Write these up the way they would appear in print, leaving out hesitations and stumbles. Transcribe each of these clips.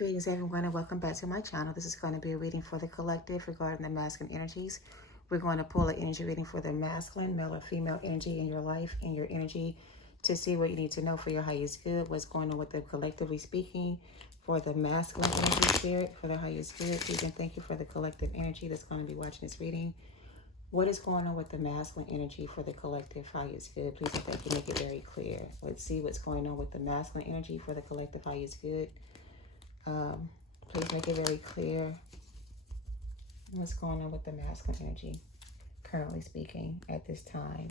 Greetings everyone and welcome back to my channel. This is going to be a reading for the collective regarding the masculine energies. We're going to pull an energy reading for the masculine, male or female energy in your life and your energy to see what you need to know for your highest good, what's going on with them collectively speaking. For the masculine energy spirit, for the highest good, please and thank you for the collective energy that's going to be watching this reading. What is going on with the masculine energy for the collective highest good? Please and thank you, make it very clear. Let's see what's going on with the masculine energy for the collective highest good. Please make it very clear what's going on with the masculine energy, currently speaking, at this time.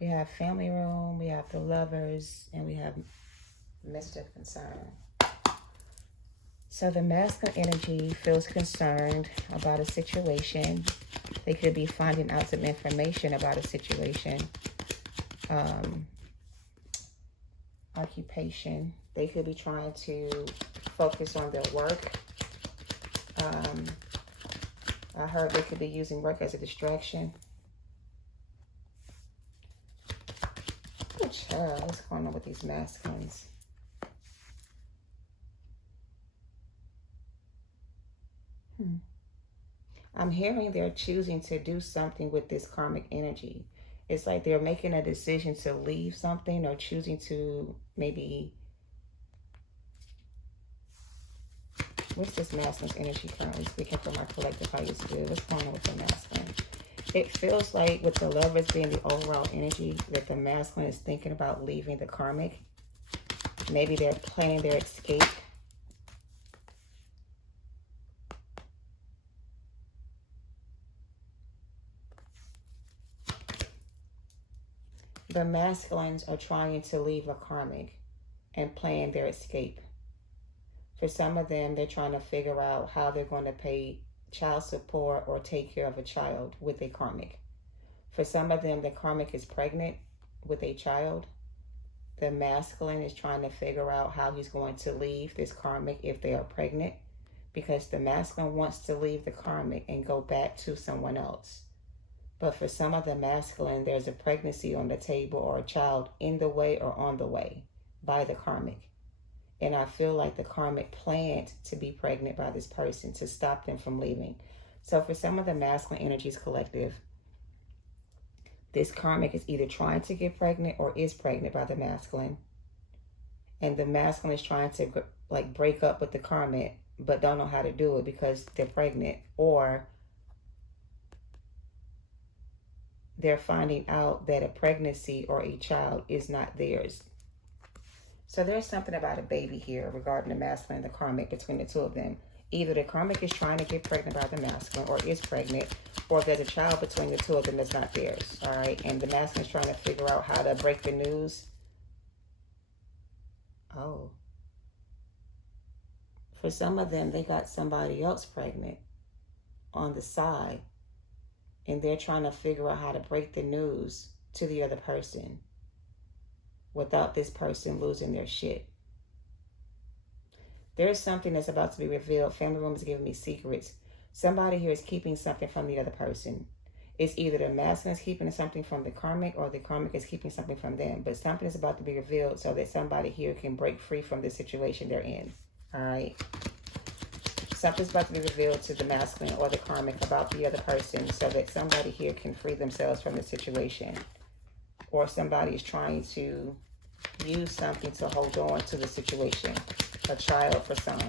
We have family room, we have the lovers, and we have Mr. Concern. So the masculine energy feels concerned about a situation. They could be finding out some information about a situation. Occupation. They could be trying to focus on their work. I heard they could be using work as a distraction. Oh, child, what's going on with these masculines? I'm hearing they're choosing to do something with this karmic energy. It's like they're making a decision to leave something or choosing to maybe... What's this masculine energy currently speaking for my collective highest good? What's going on with the masculine? It feels like with the lovers being the overall energy that the masculine is thinking about leaving the karmic. Maybe they're planning their escape. The masculines are trying to leave a karmic and plan their escape. For some of them, they're trying to figure out how they're going to pay child support or take care of a child with a karmic. For some of them, the karmic is pregnant with a child. The masculine is trying to figure out how he's going to leave this karmic if they are pregnant, because the masculine wants to leave the karmic and go back to someone else. But for some of the masculine, there's a pregnancy on the table or a child in the way or on the way by the karmic. And I feel like the karmic planned to be pregnant by this person to stop them from leaving. So for some of the masculine energies collective, this karmic is either trying to get pregnant or is pregnant by the masculine. And the masculine is trying to like break up with the karmic, but don't know how to do it because they're pregnant, or they're finding out that a pregnancy or a child is not theirs. So there's something about a baby here regarding the masculine and the karmic between the two of them. Either the karmic is trying to get pregnant by the masculine or is pregnant, or there's a child between the two of them that's not theirs. All right. And the masculine is trying to figure out how to break the news. Oh. For some of them, they got somebody else pregnant on the side, and they're trying to figure out how to break the news to the other person without this person losing their shit. There's something that's about to be revealed. Family room is giving me secrets. Somebody here is keeping something from the other person. It's either the masculine is keeping something from the karmic or the karmic is keeping something from them. But something is about to be revealed so that somebody here can break free from the situation they're in. All right. Something's about to be revealed to the masculine or the karmic about the other person so that somebody here can free themselves from the situation. Or somebody is trying to use something to hold on to the situation. A child for some.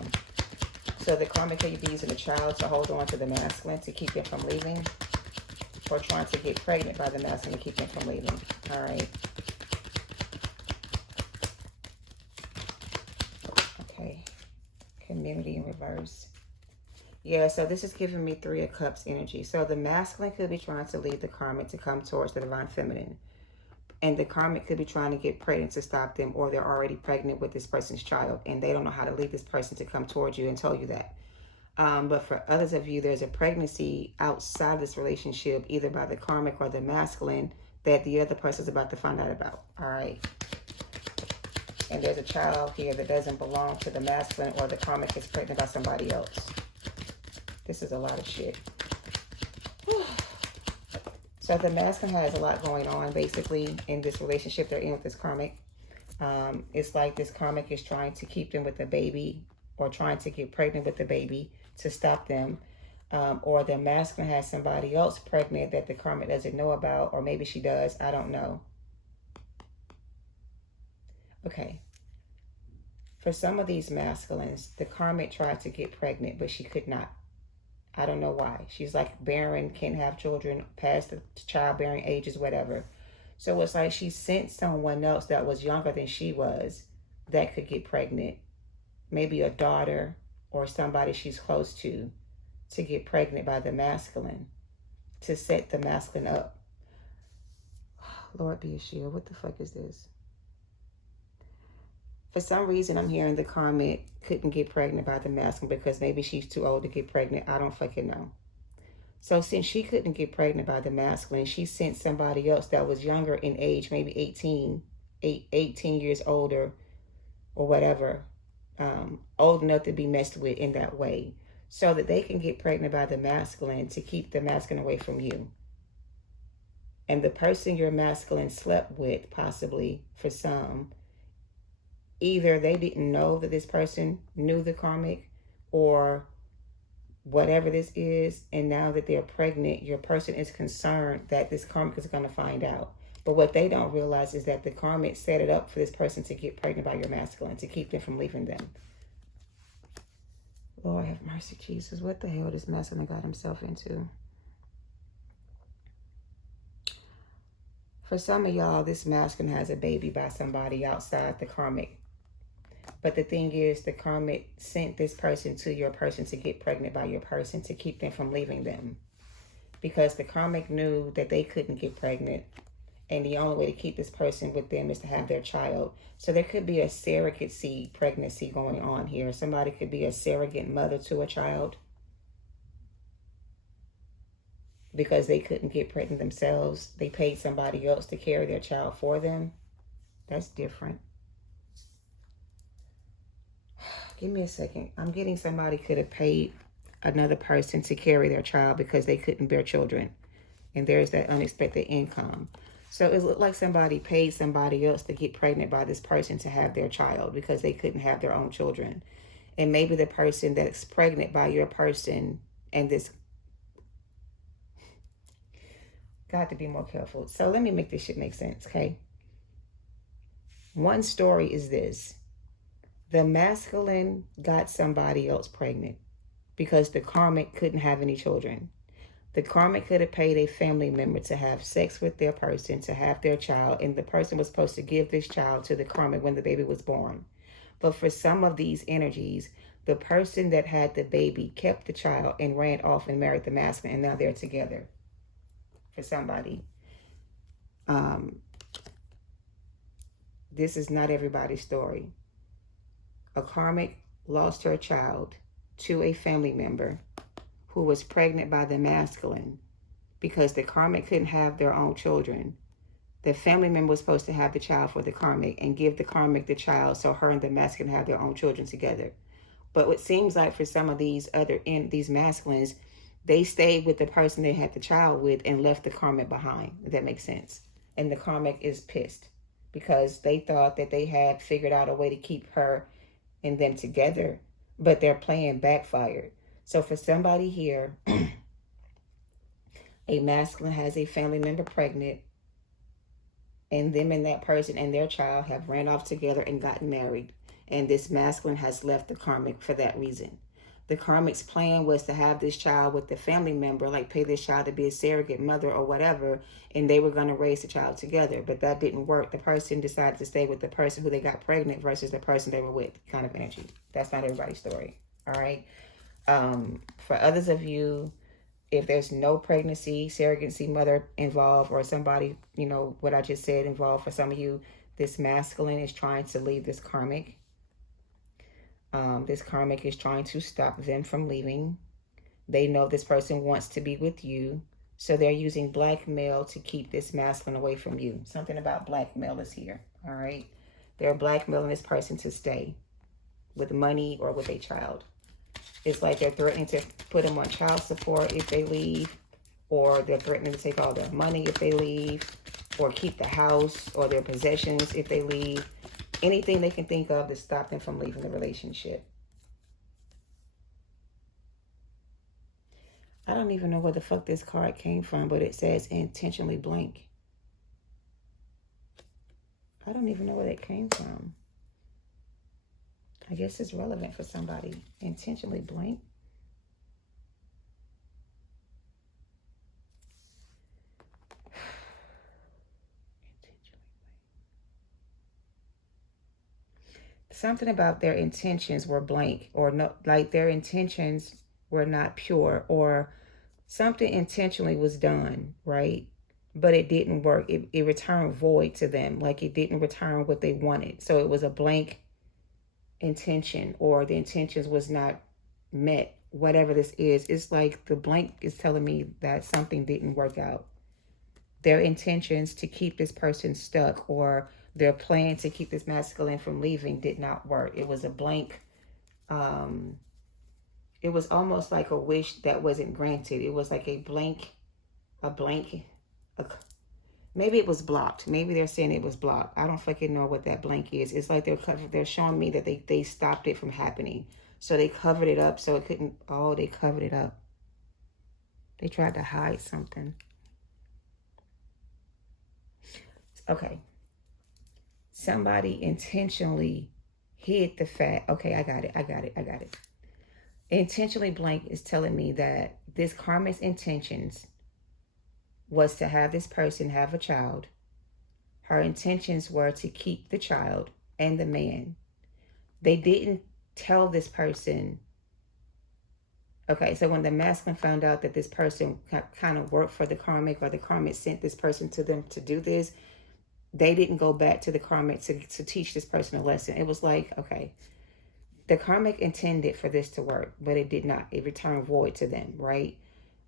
So the karmic could be using a child to hold on to the masculine to keep them from leaving. Or trying to get pregnant by the masculine to keep them from leaving. All right. Okay. Community in reverse. Yeah, so this is giving me 3 of Cups energy. So the masculine could be trying to lead the karmic to come towards the divine feminine. And the karmic could be trying to get pregnant to stop them, or they're already pregnant with this person's child and they don't know how to lead this person to come towards you and tell you that. But for others of you, there's a pregnancy outside this relationship, either by the karmic or the masculine, that the other person's about to find out about. All right. And there's a child here that doesn't belong to the masculine, or the karmic is pregnant by somebody else. This is a lot of shit. So the masculine has a lot going on, basically, in this relationship they're in with this karmic. It's like this karmic is trying to keep them with a baby or trying to get pregnant with the baby to stop them. Or the masculine has somebody else pregnant that the karmic doesn't know about, or maybe she does, I don't know. Okay. For some of these masculines, the karmic tried to get pregnant, but she could not. I don't know why. She's like barren, can't have children, past the childbearing ages, whatever. So it's like she sent someone else that was younger than she was that could get pregnant. Maybe a daughter or somebody she's close to get pregnant by the masculine, to set the masculine up. Lord be a shield. What the fuck is this? For some reason, I'm hearing the karmic couldn't get pregnant by the masculine because maybe she's too old to get pregnant. I don't fucking know. So since she couldn't get pregnant by the masculine, she sent somebody else that was younger in age, maybe 18 years older or whatever, old enough to be messed with in that way, so that they can get pregnant by the masculine to keep the masculine away from you. And the person your masculine slept with, possibly for some, either they didn't know that this person knew the karmic or whatever this is, and now that they're pregnant, your person is concerned that this karmic is going to find out. But what they don't realize is that the karmic set it up for this person to get pregnant by your masculine, to keep them from leaving them. Lord have mercy, Jesus. What the hell this masculine got himself into? For some of y'all, this masculine has a baby by somebody outside the karmic. But the thing is, the karmic sent this person to your person to get pregnant by your person, to keep them from leaving them. Because the karmic knew that they couldn't get pregnant. And the only way to keep this person with them is to have their child. So there could be a surrogacy pregnancy going on here. Somebody could be a surrogate mother to a child because they couldn't get pregnant themselves. They paid somebody else to carry their child for them. That's different. Give me a second. I'm getting somebody could have paid another person to carry their child because they couldn't bear children. And there's that unexpected income. So it looked like somebody paid somebody else to get pregnant by this person to have their child because they couldn't have their own children. And maybe the person that's pregnant by your person and this... Got to be more careful. So let me make this shit make sense, okay? One story is this. The masculine got somebody else pregnant because the karmic couldn't have any children. The karmic could have paid a family member to have sex with their person, to have their child, and the person was supposed to give this child to the karmic when the baby was born. But for some of these energies, the person that had the baby kept the child and ran off and married the masculine, and now they're together. For somebody. This is not everybody's story. A karmic lost her child to a family member who was pregnant by the masculine because the karmic couldn't have their own children. The family member was supposed to have the child for the karmic and give the karmic the child so her and the masculine have their own children together. But what seems like for some of these these masculines, they stayed with the person they had the child with and left the karmic behind, if that makes sense. And the karmic is pissed because they thought that they had figured out a way to keep her and them together, but their plan backfired. So for somebody here, a masculine has a family member pregnant, and them and that person and their child have ran off together and gotten married. And this masculine has left the karmic for that reason. The karmic's plan was to have this child with the family member, like pay this child to be a surrogate mother or whatever, and they were going to raise the child together. But that didn't work. The person decided to stay with the person who they got pregnant versus the person they were with, kind of energy. That's not everybody's story. All right. For others of you, if there's no pregnancy, surrogacy mother involved, or somebody, you know, what I just said involved, for some of you, this masculine is trying to leave this karmic. This karmic is trying to stop them from leaving. They know this person wants to be with you. So they're using blackmail to keep this masculine away from you. Something about blackmail is here. All right. They're blackmailing this person to stay with money or with a child. It's like they're threatening to put them on child support if they leave, or they're threatening to take all their money if they leave, or keep the house or their possessions if they leave. Anything they can think of to stop them from leaving the relationship. I don't even know where the fuck this card came from, but it says intentionally blank. I don't even know where that came from. I guess it's relevant for somebody. Intentionally blank. Something about their intentions were blank, or no, like their intentions were not pure, or something intentionally was done, right? But it didn't work. It returned void to them. Like it didn't return what they wanted. So it was a blank intention, or the intentions was not met. Whatever this is, it's like the blank is telling me that something didn't work out. Their intentions to keep this person stuck, or their plan to keep this masculine from leaving, did not work. It was a blank. It was almost like a wish that wasn't granted. It was like a blank. Maybe it was blocked. Maybe they're saying it was blocked. I don't fucking know what that blank is. It's like they're showing me that they stopped it from happening. So they covered it up so it couldn't. Oh, they covered it up. They tried to hide something. Okay. Somebody intentionally hid the fact. Okay, I got it. Intentionally blank is telling me that this karmic's intentions was to have this person have a child. Her intentions were to keep the child and the man. They didn't tell this person. Okay, so when the masculine found out that this person kind of worked for the karmic, or the karmic sent this person to them to do this, they didn't go back to the karmic to teach this person a lesson. It was like, okay, the karmic intended for this to work, but it did not. It returned void to them, right?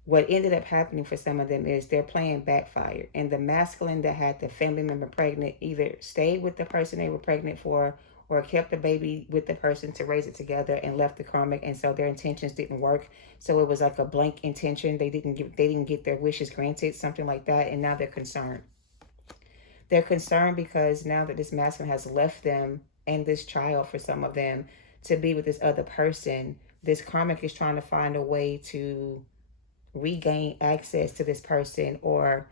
What ended up happening for some of them is their plan backfired. And the masculine that had the family member pregnant either stayed with the person they were pregnant for, or kept the baby with the person to raise it together and left the karmic. And so their intentions didn't work. So it was like a blank intention. They didn't get their wishes granted, something like that. And now they're concerned. They're concerned because now that this masculine has left them and this child, for some of them, to be with this other person, this karmic is trying to find a way to regain access to this person, or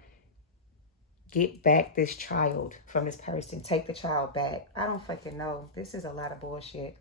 get back this child from this person, take the child back. I don't fucking know. This is a lot of bullshit.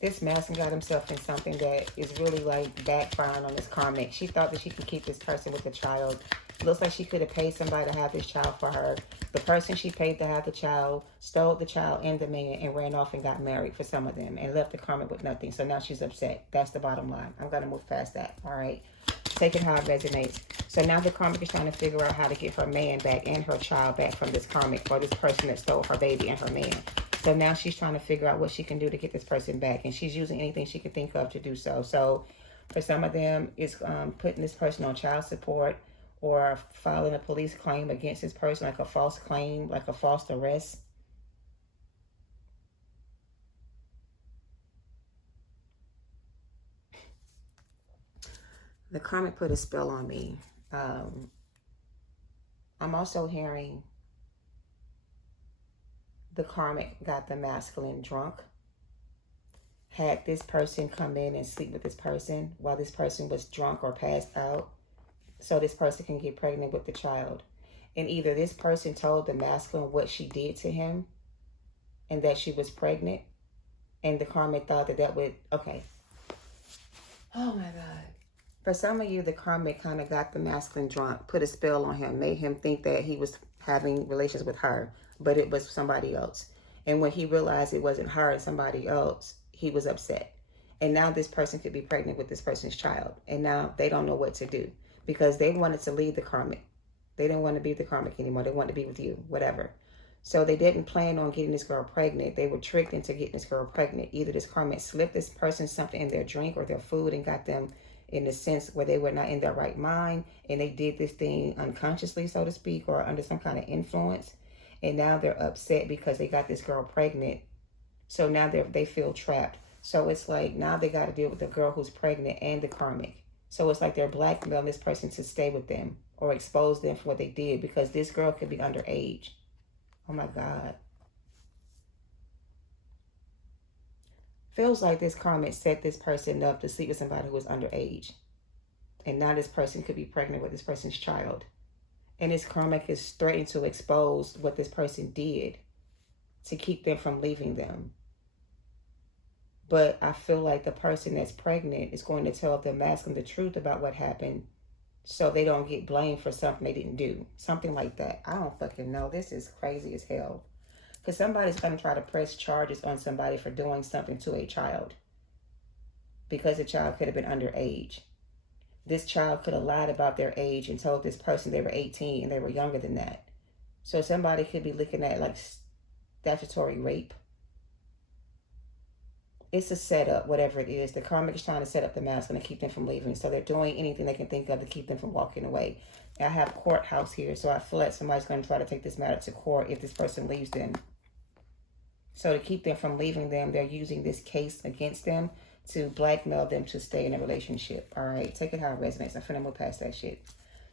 This masculine got himself in something that is really like backfiring on this karmic. She thought that she could keep this person with the child. Looks like she could have paid somebody to have this child for her. The person she paid to have the child stole the child and the man and ran off and got married, for some of them, and left the karmic with nothing. So now she's upset. That's the bottom line. I'm going to move past that. All right. Take it how it resonates. So now the karmic is trying to figure out how to get her man back and her child back from this karmic, or this person that stole her baby and her man. So now she's trying to figure out what she can do to get this person back. And she's using anything she can think of to do so. So for some of them, it's putting this person on child support, or filing a police claim against this person, like a false claim, like a false arrest. The karmic put a spell on me. I'm also hearing the karmic got the masculine drunk, had this person come in and sleep with this person while this person was drunk or passed out, so this person can get pregnant with the child. And either this person told the masculine what she did to him and that she was pregnant, and the karmic thought that would, okay. Oh my God. For some of you, the karmic kind of got the masculine drunk, put a spell on him, made him think that he was having relations with her, but it was somebody else. And when he realized it wasn't her and somebody else, he was upset. And now this person could be pregnant with this person's child. And now they don't know what to do, because they wanted to leave the karmic. They didn't want to be with the karmic anymore. They wanted to be with you, whatever. So they didn't plan on getting this girl pregnant. They were tricked into getting this girl pregnant. Either this karmic slipped this person something in their drink or their food and got them in the sense where they were not in their right mind, and they did this thing unconsciously, so to speak, or under some kind of influence. And now they're upset because they got this girl pregnant. So now they feel trapped. So it's like now they got to deal with the girl who's pregnant and the karmic. So it's like they're blackmailing this person to stay with them or expose them for what they did, because this girl could be underage. Oh my God. Feels like this karmic set this person up to sleep with somebody who was underage. And now this person could be pregnant with this person's child. And this karmic is threatening to expose what this person did to keep them from leaving them. But I feel like the person that's pregnant is going to tell the masculine the truth about what happened so they don't get blamed for something they didn't do. Something like that. I don't fucking know. This is crazy as hell. Because somebody's going to try to press charges on somebody for doing something to a child. Because the child could have been underage. This child could have lied about their age and told this person they were 18 and they were younger than that. So somebody could be looking at like statutory rape. It's a setup, whatever it is. The karmic is trying to set up the masculine to keep them from leaving. So they're doing anything they can think of to keep them from walking away. I have courthouse here, so I feel like somebody's going to try to take this matter to court if this person leaves them. So to keep them from leaving them, they're using this case against them to blackmail them to stay in a relationship. All right, take it how it resonates. I'm finna move past that shit.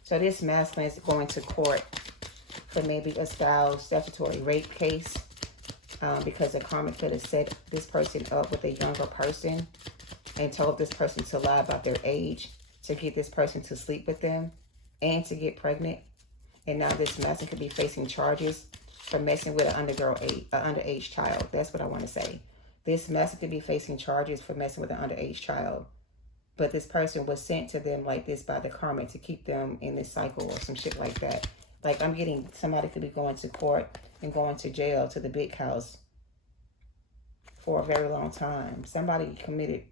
So this masculine is going to court for maybe a statutory rape case. Because the karmic could have set this person up with a younger person and told this person to lie about their age to get this person to sleep with them and to get pregnant. And now this masculine could be facing charges for messing with an underage child. That's what I want to say. This masculine could be facing charges for messing with an underage child. But this person was sent to them like this by the karmic to keep them in this cycle or some shit like that. Like I'm getting, somebody could be going to court and going to jail, to the big house for a very long time. Somebody committed,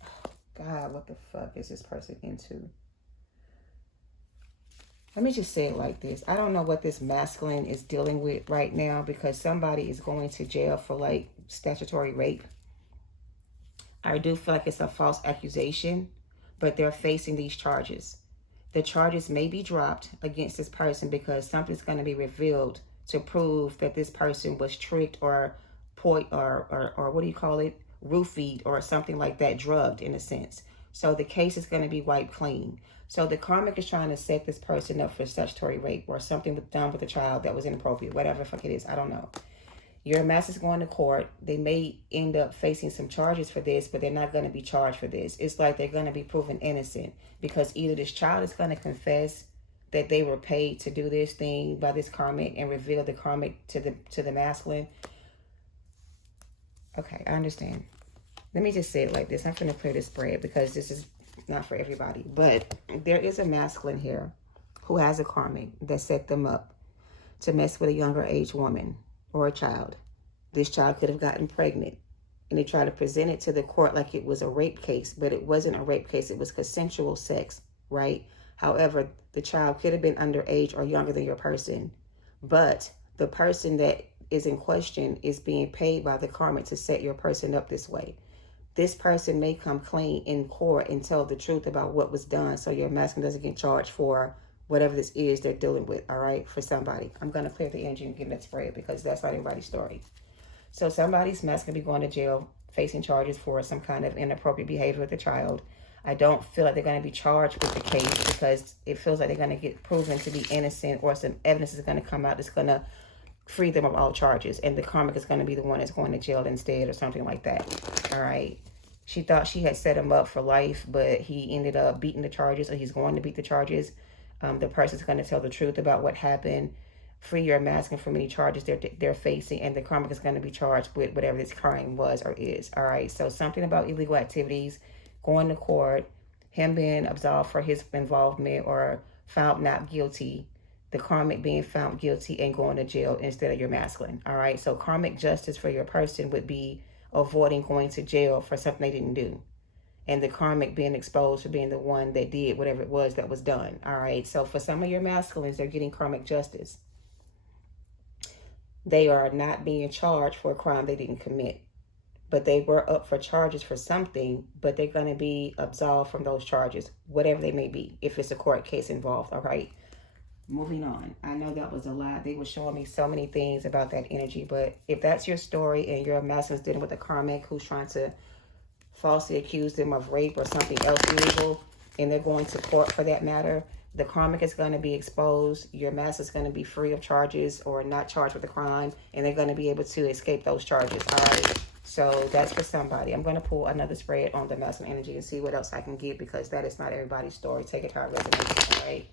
oh God, what the fuck is this person into? Let me just say it like this. I don't know what this masculine is dealing with right now, because somebody is going to jail for like statutory rape. I do feel like it's a false accusation, but they're facing these charges. The charges may be dropped against this person because something's going to be revealed to prove that this person was tricked or what do you call it? Roofied or something like that, drugged in a sense. So the case is going to be wiped clean. So the karmic is trying to set this person up for statutory rape or something done with a child that was inappropriate, whatever the fuck it is. I don't know. Your master's going to court. They may end up facing some charges for this, but they're not going to be charged for this. It's like they're going to be proven innocent because either this child is going to confess that they were paid to do this thing by this karmic and reveal the karmic to the masculine. Okay, I understand. Let me just say it like this. I'm going to clear this spread because this is not for everybody. But there is a masculine here who has a karmic that set them up to mess with a younger age woman or a child. This child could have gotten pregnant. And they try to present it to the court like it was a rape case. But it wasn't a rape case. It was consensual sex, right? However, the child could have been underage or younger than your person. But the person that is in question is being paid by the karmic to set your person up this way. This person may come clean in court and tell the truth about what was done so your masculine doesn't get charged for whatever this is they're dealing with, all right, for somebody. I'm going to clear the energy and give that spread because that's not everybody's story. So somebody's masculine be going to jail facing charges for some kind of inappropriate behavior with the child. I don't feel like they're going to be charged with the case because it feels like they're going to get proven to be innocent or some evidence is going to come out that's going to free them of all charges. And the karmic is going to be the one that's going to jail instead or something like that. All right. She thought she had set him up for life, but he ended up beating the charges, or he's going to beat the charges. The person's going to tell the truth about what happened, free your masculine from any charges they're facing, and the karmic is going to be charged with whatever this crime was or is. All right. So something about illegal activities, going to court, him being absolved for his involvement or found not guilty, the karmic being found guilty and going to jail instead of your masculine. All right. So karmic justice for your person would be avoiding going to jail for something they didn't do. And the karmic being exposed for being the one that did whatever it was that was done. All right. So for some of your masculines, they're getting karmic justice. They are not being charged for a crime they didn't commit. But they were up for charges for something, but they're going to be absolved from those charges, whatever they may be, if it's a court case involved. All right. Moving on. I know that was a lot. They were showing me so many things about that energy. But if that's your story and your masculine's dealing with a karmic who's trying to falsely accuse them of rape or something else illegal, and they're going to court for that matter, the karmic is going to be exposed. Your masculine's going to be free of charges or not charged with a crime. And they're going to be able to escape those charges. All right. So that's for somebody. I'm going to pull another spread on the masculine energy and see what else I can get, because that is not everybody's story. Take it how it resonates, all right?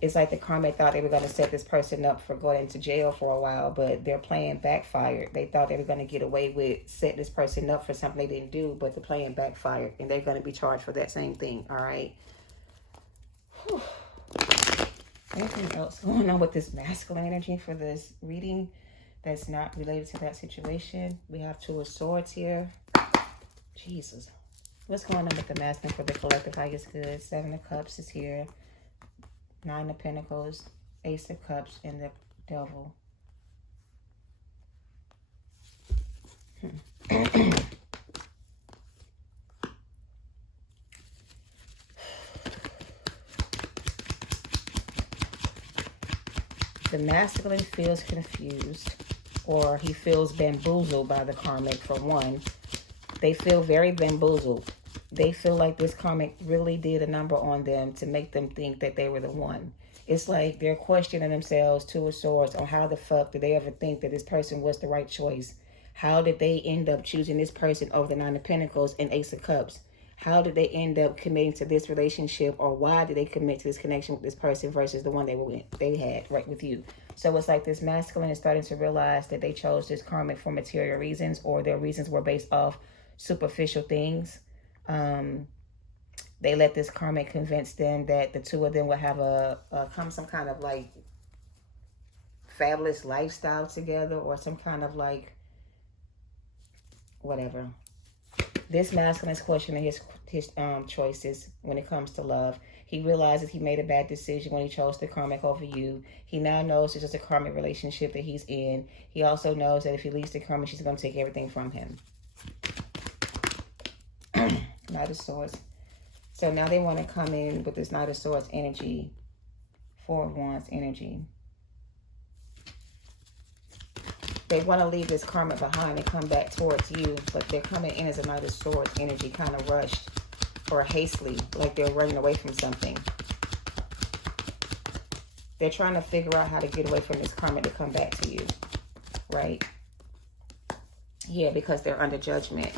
It's like the karmic thought they were going to set this person up for going into jail for a while, but their plan backfired. They thought they were going to get away with setting this person up for something they didn't do, but the plan backfired, and they're going to be charged for that same thing, all right? Whew. Anything else going on with this masculine energy for this reading that's not related to that situation? We have Two of Swords here. Jesus. What's going on with the masculine for the collective highest good? Seven of Cups is here. Nine of Pentacles, Ace of Cups, and the Devil. The masculine feels confused, or he feels bamboozled by the karmic, for one. They feel very bamboozled. They feel like this karmic really did a number on them to make them think that they were the one. It's like they're questioning themselves, Two of Swords, on how the fuck did they ever think that this person was the right choice? How did they end up choosing this person over the Nine of Pentacles and Ace of Cups? How did they end up committing to this relationship, or why did they commit to this connection with this person versus the one they had right with you? So it's like this masculine is starting to realize that they chose this karmic for material reasons, or their reasons were based off superficial things. They let this karmic convince them that the two of them would have some kind of like fabulous lifestyle together, or some kind of like whatever. This masculine is questioning his choices when it comes to love. He realizes he made a bad decision when he chose the karmic over you. He now knows it's just a karmic relationship that he's in. He also knows that if he leaves the karmic, she's going to take everything from him. Knight of Swords. So now they want to come in with this Knight of Swords energy. Four of Wands energy. They want to leave this karmic behind and come back towards you, but they're coming in as a Knight of Swords energy, kind of rushed or hastily, like they're running away from something. They're trying to figure out how to get away from this karmic to come back to you, right? Yeah, because they're under judgment.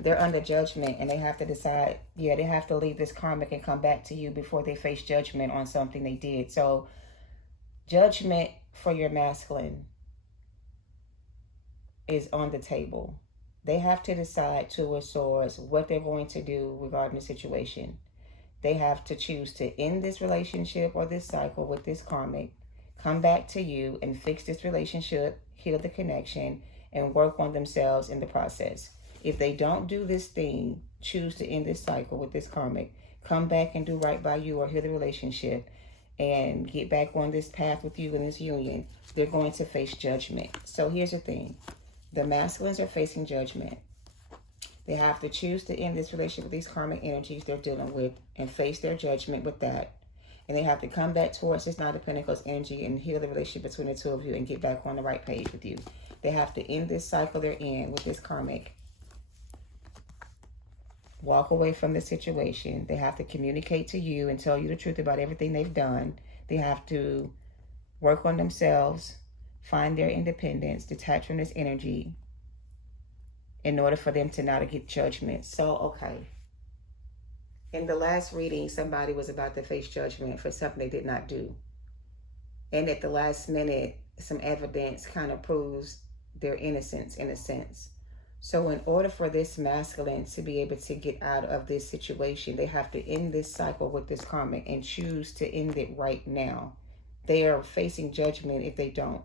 They're under judgment, and they have to decide, yeah, they have to leave this karmic and come back to you before they face judgment on something they did. So judgment for your masculine is on the table. They have to decide, Two of Swords, what they're going to do regarding the situation. They have to choose to end this relationship or this cycle with this karmic, come back to you and fix this relationship, heal the connection, and work on themselves in the process. If they don't do this thing, choose to end this cycle with this karmic, come back and do right by you or heal the relationship, and get back on this path with you in this union, they're going to face judgment. So here's the thing. The masculines are facing judgment. They have to choose to end this relationship with these karmic energies they're dealing with and face their judgment with that. And they have to come back towards this Knight of Pentacles energy and heal the relationship between the two of you and get back on the right page with you. They have to end this cycle they're in with this karmic. Walk away from the situation. They have to communicate to you and tell you the truth about everything they've done. They have to work on themselves, find their independence, detach from this energy in order for them to not get judgment. So, okay. In the last reading, somebody was about to face judgment for something they did not do. And at the last minute, some evidence kind of proves their innocence in a sense. So in order for this masculine to be able to get out of this situation, they have to end this cycle with this karmic and choose to end it right now. They are facing judgment if they don't.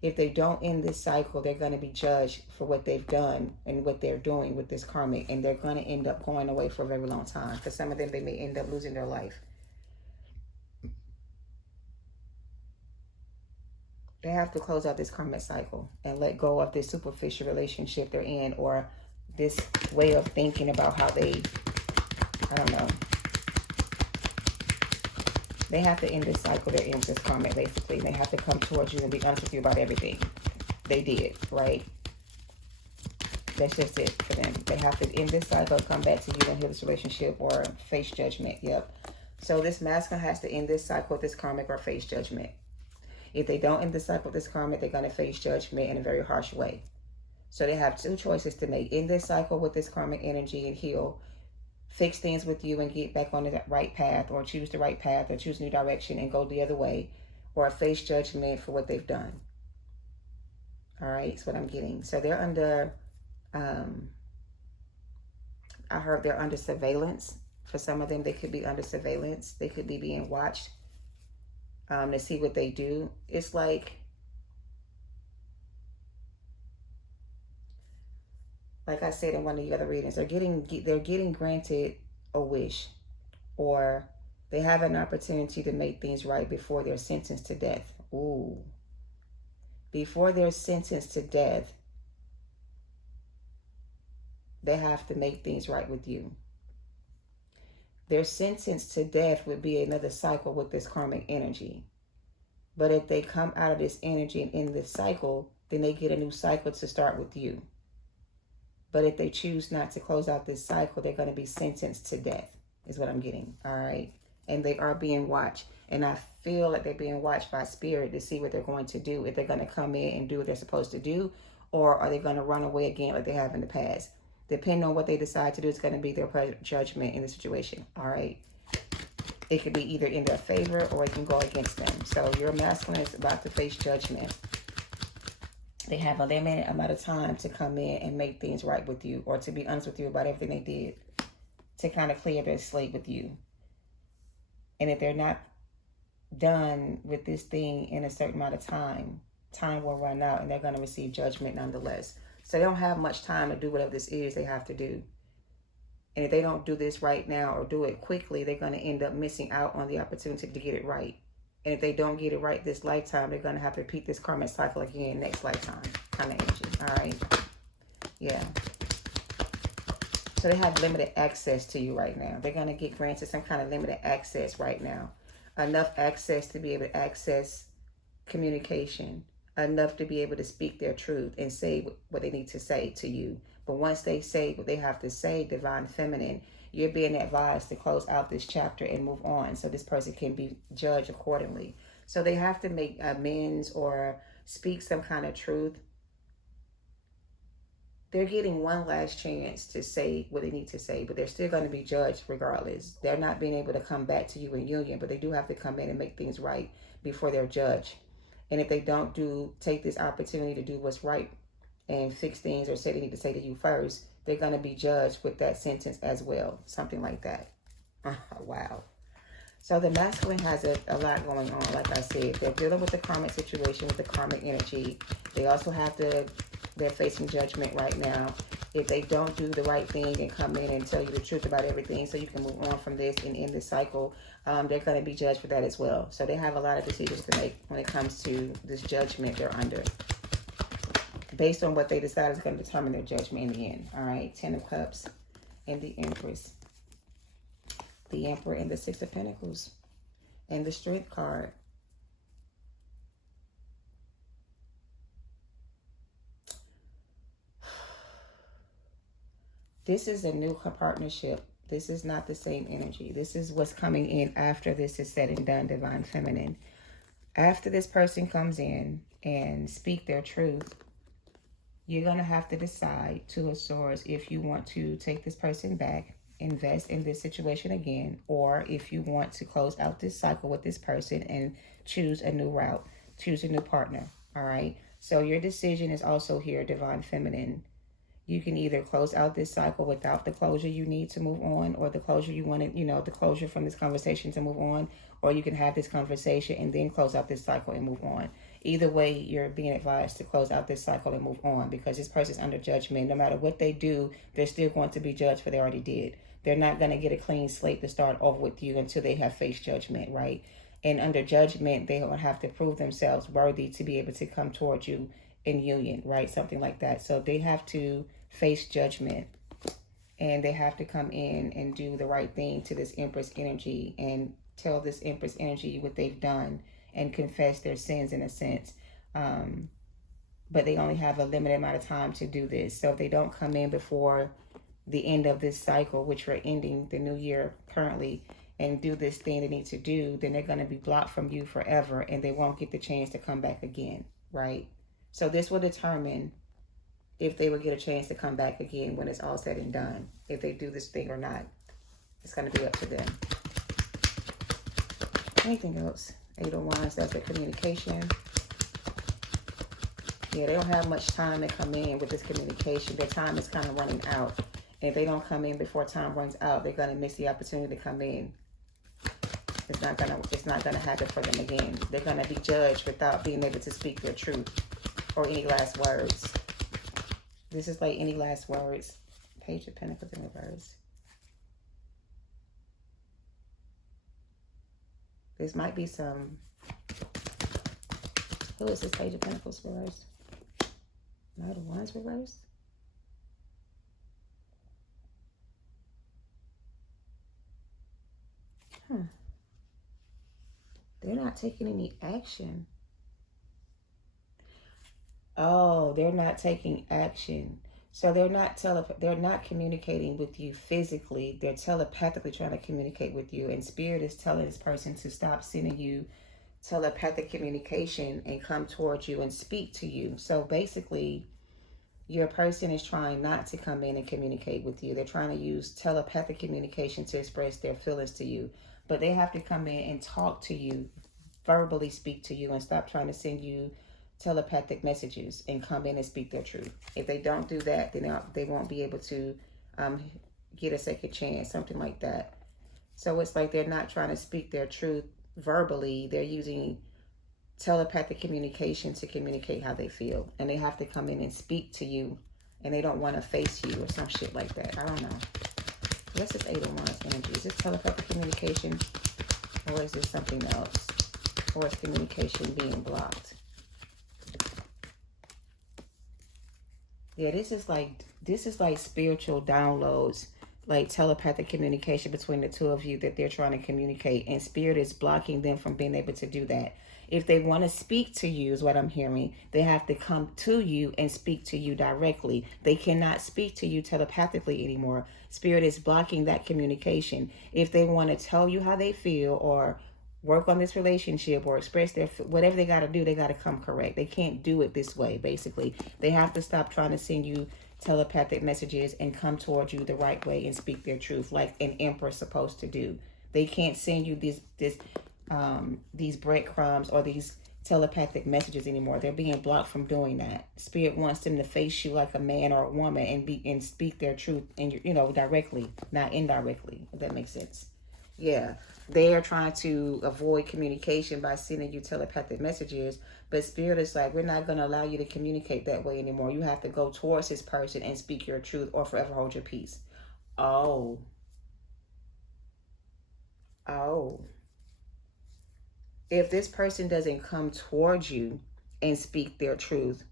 If they don't end this cycle, they're going to be judged for what they've done and what they're doing with this karmic. And they're going to end up going away for a very long time. For some of them, they may end up losing their life. They have to close out this karmic cycle and let go of this superficial relationship they're in, or this way of thinking about how they, I don't know. They have to end this cycle they're in with this karmic, basically. They have to come towards you and be honest with you about everything they did, right? That's just it for them. They have to end this cycle, come back to you and heal this relationship or face judgment. Yep. So this masculine has to end this cycle with this karmic or face judgment. If they don't end the cycle with this karmic, they're going to face judgment in a very harsh way. So they have two choices to make: in this cycle with this karmic energy and heal, fix things with you and get back on the right path, or choose the right path, or choose new direction and go the other way, or face judgment for what they've done. All right, that's what I'm getting. So they're under, I heard they're under surveillance. For some of them, they could be under surveillance. They could be being watched to see what they do. It's like I said in one of the other readings, they're getting granted a wish, or they have an opportunity to make things right before they're sentenced to death. Ooh. Before they're sentenced to death, they have to make things right with you. Their sentence to death would be another cycle with this karmic energy. But if they come out of this energy and in this cycle, then they get a new cycle to start with you. But if they choose not to close out this cycle, they're going to be sentenced to death, is what I'm getting. All right. And they are being watched. And I feel like they're being watched by spirit to see what they're going to do. If they're going to come in and do what they're supposed to do, or are they going to run away again like they have in the past? Depending on what they decide to do, it's going to be their judgment in the situation. All right. It could be either in their favor or it can go against them. So your masculine is about to face judgment. They have a limited amount of time to come in and make things right with you, or to be honest with you about everything they did, to kind of clear their slate with you. And if they're not done with this thing in a certain amount of time, time will run out and they're going to receive judgment nonetheless. So they don't have much time to do whatever this is they have to do. And if they don't do this right now or do it quickly, they're going to end up missing out on the opportunity to get it right. And if they don't get it right this lifetime, they're going to have to repeat this karmic cycle again next lifetime kind of energy. All right. Yeah. So they have limited access to you right now. They're going to get granted some kind of limited access right now. Enough access to be able to access communication. Enough to be able to speak their truth and say what they need to say to you. But once they say what they have to say, divine feminine, you're being advised to close out this chapter and move on so this person can be judged accordingly. So they have to make amends or speak some kind of truth. They're getting one last chance to say what they need to say, but they're still going to be judged regardless. They're not being able to come back to you in union, but they do have to come in and make things right before they're judged. And if they don't take this opportunity to do what's right and fix things or say they need to say to you first, they're going to be judged with that sentence as well. Something like that. Wow. So the masculine has a lot going on. Like I said, they're dealing with the karmic situation, with the karmic energy. They also have they're facing judgment right now. If they don't do the right thing and come in and tell you the truth about everything so you can move on from this and end this cycle, they're going to be judged for that as well. So they have a lot of decisions to make when it comes to this judgment they're under. Based on what they decide is going to determine their judgment in the end. All right, 10 of Cups and the Empress. The Emperor and the Six of Pentacles. And the Strength card. This is a new partnership. This is not the same energy. This is what's coming in after this is said and done, divine feminine. After this person comes in and speak their truth, you're going to have to decide, Two of Swords, if you want to take this person back, invest in this situation again, or if you want to close out this cycle with this person and choose a new route, choose a new partner. All right. So your decision is also here, divine feminine. You can either close out this cycle without the closure you need to move on, or the closure you wanted, the closure from this conversation to move on, or you can have this conversation and then close out this cycle and move on. Either way, you're being advised to close out this cycle and move on, because this person's under judgment. No matter what they do, they're still going to be judged for what they already did. They're not going to get a clean slate to start over with you until they have faced judgment, right? And under judgment, they will have to prove themselves worthy to be able to come towards you in union, right? Something like that. So they have to face judgment, and they have to come in and do the right thing to this Empress energy and tell this Empress energy what they've done and confess their sins in a sense. But they only have a limited amount of time to do this. So if they don't come in before the end of this cycle, which we're ending the new year currently, and do this thing they need to do, then they're going to be blocked from you forever, and they won't get the chance to come back again, right? So this will determine if they would get a chance to come back again when it's all said and done. If they do this thing or not, it's going to be up to them. Anything else? 8 of Wands, that's the communication. Yeah, they don't have much time to come in with this communication. Their time is kind of running out. And if they don't come in before time runs out, they're going to miss the opportunity to come in. It's not gonna happen for them again. They're gonna be judged without being able to speak their truth or any last words. This is like any last words. Page of Pentacles in reverse. This might be some. Who is this Page of Pentacles reverse? Knight of Wands reverse. They're not taking any action. Oh, they're not taking action. So they're not communicating with you physically. They're telepathically trying to communicate with you. And Spirit is telling this person to stop sending you telepathic communication and come towards you and speak to you. So basically, your person is trying not to come in and communicate with you. They're trying to use telepathic communication to express their feelings to you. But they have to come in and talk to you, verbally speak to you, and stop trying to send you telepathic messages and come in and speak their truth. If they don't do that, then they won't be able to get a second chance, something like that. So it's like they're not trying to speak their truth verbally. They're using telepathic communication to communicate how they feel. And they have to come in and speak to you, and they don't want to face you or some shit like that. I don't know. What's this 8 of Wands energy? Is this telepathic communication, or is this something else? Or is communication being blocked? Yeah, this is like spiritual downloads, like telepathic communication between the two of you that they're trying to communicate, and Spirit is blocking them from being able to do that. If they want to speak to you, is what I'm hearing, they have to come to you and speak to you directly. They cannot speak to you telepathically anymore. Spirit is blocking that communication. If they want to tell you how they feel or work on this relationship or express their, whatever they got to do, they got to come correct. They can't do it this way, basically. They have to stop trying to send you telepathic messages and come towards you the right way and speak their truth like an empress supposed to do. They can't send you these breadcrumbs or these telepathic messages anymore. They're being blocked from doing that. Spirit wants them to face you like a man or a woman and speak their truth, and directly, not indirectly, if that makes sense. Yeah, they are trying to avoid communication by sending you telepathic messages, but Spirit is like, we're not going to allow you to communicate that way anymore. You have to go towards this person and speak your truth or forever hold your peace. Oh. If this person doesn't come towards you and speak their truth,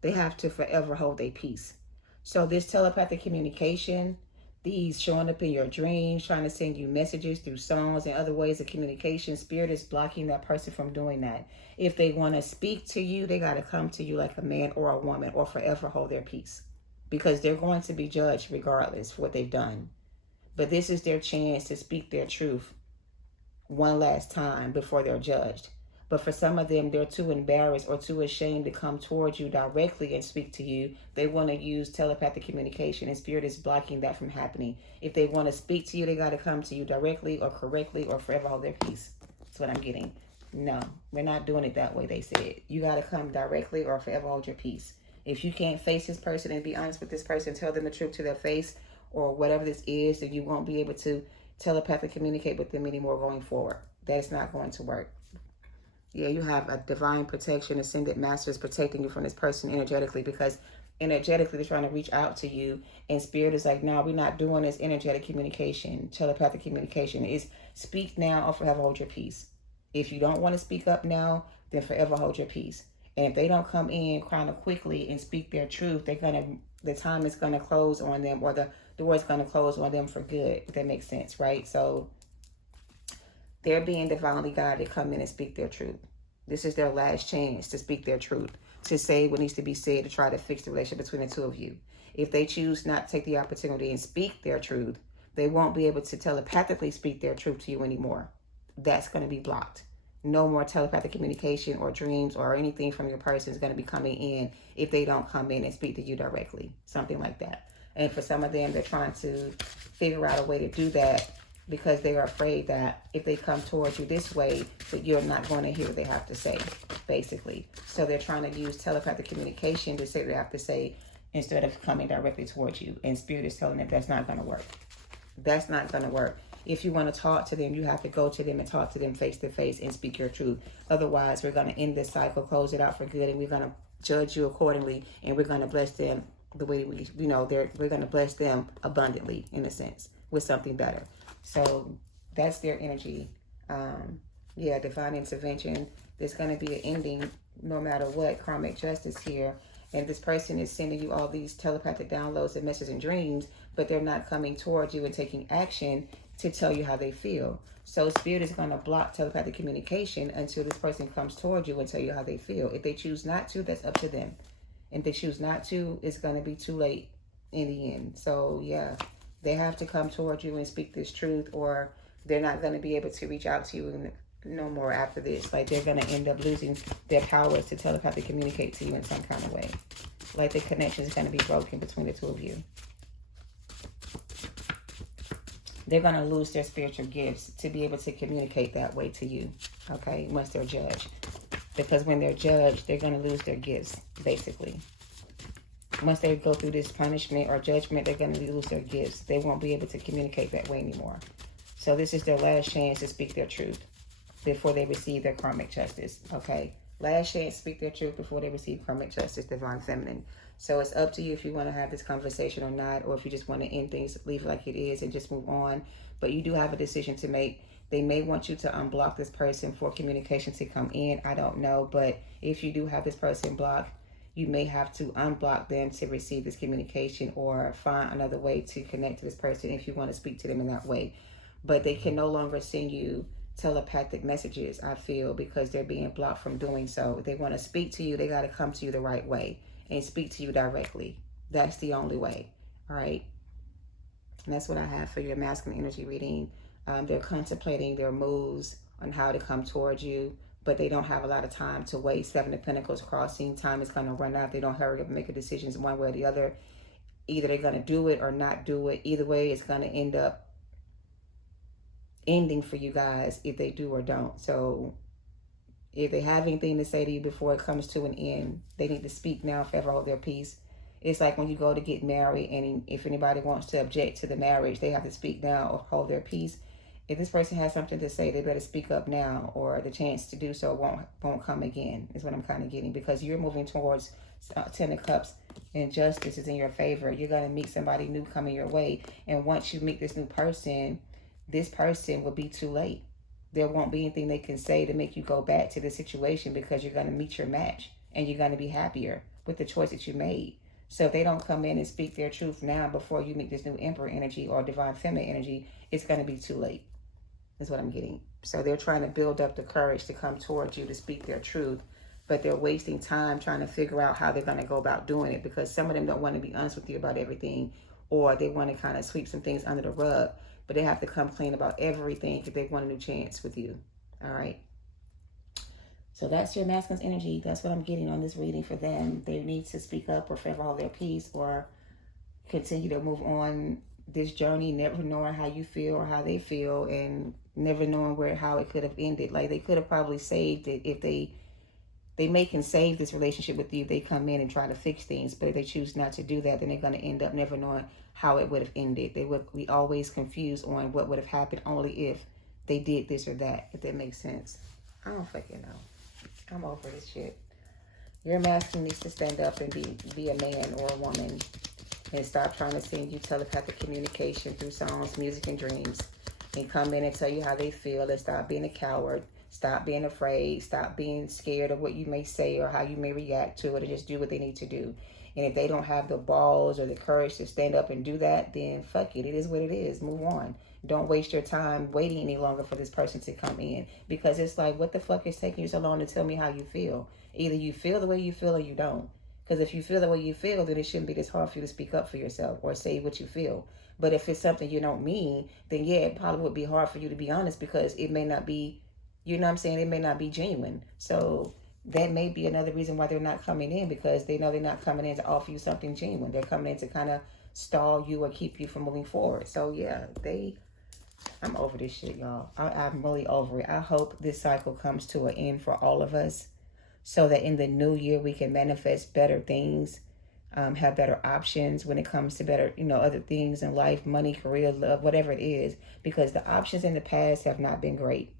they have to forever hold their peace. So this telepathic communication, these showing up in your dreams, trying to send you messages through songs and other ways of communication, Spirit is blocking that person from doing that. If they want to speak to you, they got to come to you like a man or a woman or forever hold their peace, because they're going to be judged regardless for what they've done. But this is their chance to speak their truth one last time before they're judged. But for some of them, they're too embarrassed or too ashamed to come towards you directly and speak to you. They want to use telepathic communication, and Spirit is blocking that from happening. If they want to speak to you, they got to come to you directly or correctly or forever hold their peace. That's what I'm getting. No, we're not doing it that way, they said. You got to come directly or forever hold your peace. If you can't face this person and be honest with this person, tell them the truth to their face or whatever this is, then you won't be able to telepathically communicate with them anymore going forward. That's not going to work. Yeah, you have a divine protection. Ascended Master is protecting you from this person energetically, because energetically they're trying to reach out to you, and Spirit is like, no, we're not doing this energetic communication, telepathic communication. It's speak now or forever hold your peace. If you don't want to speak up now, then forever hold your peace. And if they don't come in kind of quickly and speak their truth, the time is gonna close on them, or the door is gonna close on them for good, if that makes sense, right? So they're being divinely guided to come in and speak their truth. This is their last chance to speak their truth, to say what needs to be said, to try to fix the relationship between the two of you. If they choose not to take the opportunity and speak their truth, they won't be able to telepathically speak their truth to you anymore. That's going to be blocked. no more telepathic communication or dreams or anything from your person is going to be coming in if they don't come in and speak to you directly, something like that. And for some of them, they're trying to figure out a way to do that because they are afraid that if they come towards you this way, that you're not going to hear what they have to say, basically. So they're trying to use telepathic communication to say what they have to say instead of coming directly towards you. And Spirit is telling them that's not going to work. That's not going to work. If you want to talk to them, you have to go to them and talk to them face to face and speak your truth. Otherwise, we're going to end this cycle, close it out for good, and we're going to judge you accordingly, and we're going to bless them the way we're going to bless them abundantly, in a sense, with something better. So that's their energy. Divine intervention. There's going to be an ending no matter what. Karmic justice here. And this person is sending you all these telepathic downloads and messages and dreams, but they're not coming towards you and taking action to tell you how they feel. So Spirit is going to block telepathic communication until this person comes towards you and tell you how they feel. If they choose not to, that's up to them. And if they choose not to, it's going to be too late in the end. So yeah, they have to come towards you and speak this truth, or they're not going to be able to reach out to you no more after this. Like, they're going to end up losing their powers to telepathically communicate to you in some kind of way. Like, the connection is going to be broken between the two of you. They're going to lose their spiritual gifts to be able to communicate that way to you, okay, once they're judged. Because when they're judged, they're going to lose their gifts, basically. Once they go through this punishment or judgment, they're going to lose their gifts. They won't be able to communicate that way anymore. So this is their last chance to speak their truth before they receive their karmic justice, okay? Last chance to speak their truth before they receive karmic justice, Divine Feminine. So it's up to you if you want to have this conversation or not, or if you just want to end things, leave it like it is and just move on. But you do have a decision to make. They may want you to unblock this person for communication to come in. I don't know. But if you do have this person blocked, you may have to unblock them to receive this communication, or find another way to connect to this person if you want to speak to them in that way. But they can no longer send you telepathic messages, I feel, because they're being blocked from doing so. If they want to speak to you, they got to come to you the right way and speak to you directly. That's the only way. All right. And that's what I have for your masculine energy reading. They're contemplating their moves on how to come towards you, but they don't have a lot of time to wait. Seven of Pentacles crossing. Time is going to run out. They don't hurry up and make a decision one way or the other. Either they're going to do it or not do it. Either way, it's going to end up ending for you guys if they do or don't. So if they have anything to say to you before it comes to an end, they need to speak now, forever hold their peace. It's like when you go to get married, and if anybody wants to object to the marriage, they have to speak now or hold their peace. If this person has something to say, they better speak up now, or the chance to do so won't come again, is what I'm kind of getting. Because you're moving towards 10 of Cups, and justice is in your favor. You're going to meet somebody new coming your way. And once you meet this new person, this person will be too late. There won't be anything they can say to make you go back to the situation, because you're going to meet your match and you're going to be happier with the choice that you made. So if they don't come in and speak their truth now before you meet this new Emperor energy or Divine Feminine energy, it's going to be too late, is what I'm getting. So they're trying to build up the courage to come towards you to speak their truth, but they're wasting time trying to figure out how they're going to go about doing it, because some of them don't want to be honest with you about everything, or they want to kind of sweep some things under the rug. But they have to come clean about everything if they want a new chance with you. All right. So that's your masculine's energy. That's what I'm getting on this reading for them. They need to speak up or forever hold their peace, or continue to move on this journey, never knowing how you feel or how they feel, and never knowing how it could have ended. Like, they could have probably saved it if they can save this relationship with you. They come in and try to fix things, but if they choose not to do that, then they're going to end up never knowing how it would have ended. They would be always confused on what would have happened only if they did this or that, if that makes sense. I don't fucking know. I'm over this shit. Your masculine needs to stand up and be a man or a woman, and stop trying to send you telepathic communication through songs, music, and dreams, and come in and tell you how they feel, and stop being a coward. Stop being afraid. Stop being scared of what you may say or how you may react to it, and just do what they need to do. And if they don't have the balls or the courage to stand up and do that, then fuck it. It is what it is. Move on. Don't waste your time waiting any longer for this person to come in. Because it's like, what the fuck is taking you so long to tell me how you feel? Either you feel the way you feel or you don't. Because if you feel the way you feel, then it shouldn't be this hard for you to speak up for yourself or say what you feel. But if it's something you don't mean, then yeah, it probably would be hard for you to be honest, because it may not be You know what I'm saying? It may not be genuine. So that may be another reason why they're not coming in, because they know they're not coming in to offer you something genuine. They're coming in to kind of stall you or keep you from moving forward. So yeah, I'm over this shit, y'all. I'm really over it. I hope this cycle comes to an end for all of us, so that in the new year we can manifest better things, have better options when it comes to better, other things in life, money, career, love, whatever it is, because the options in the past have not been great.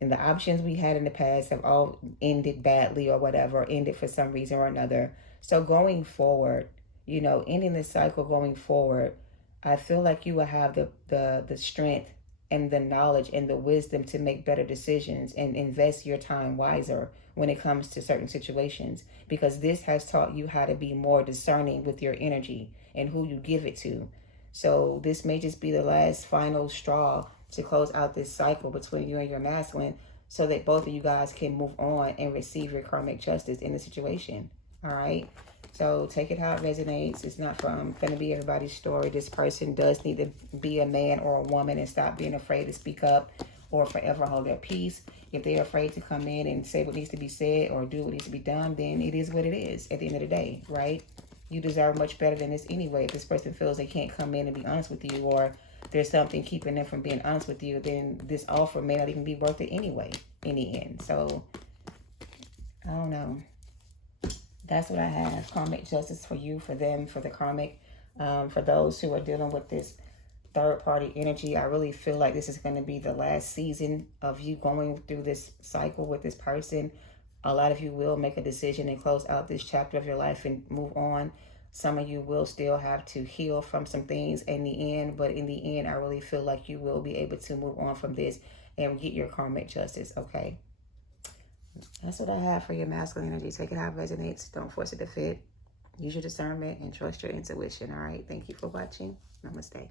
And the options we had in the past have all ended badly or whatever, ended for some reason or another. So going forward, ending the cycle going forward, I feel like you will have the strength and the knowledge and the wisdom to make better decisions and invest your time wiser when it comes to certain situations, because this has taught you how to be more discerning with your energy and who you give it to. So this may just be the last final straw to close out this cycle between you and your masculine, so that both of you guys can move on and receive your karmic justice in the situation. All right. So take it how it resonates. It's not going to be everybody's story. This person does need to be a man or a woman and stop being afraid to speak up or forever hold their peace. If they're afraid to come in and say what needs to be said or do what needs to be done, then it is what it is at the end of the day, right? You deserve much better than this anyway. If this person feels they can't come in and be honest with you, or there's something keeping them from being honest with you, then this offer may not even be worth it anyway in the end. So, I don't know. That's what I have. Karmic justice for you, for them, for the karmic. For those who are dealing with this third-party energy, I really feel like this is going to be the last season of you going through this cycle with this person. A lot of you will make a decision and close out this chapter of your life and move on. Some of you will still have to heal from some things in the end, but in the end, I really feel like you will be able to move on from this and get your karmic justice, okay? That's what I have for your masculine energy. Take it how it resonates. Don't force it to fit. Use your discernment and trust your intuition, all right? Thank you for watching. Namaste.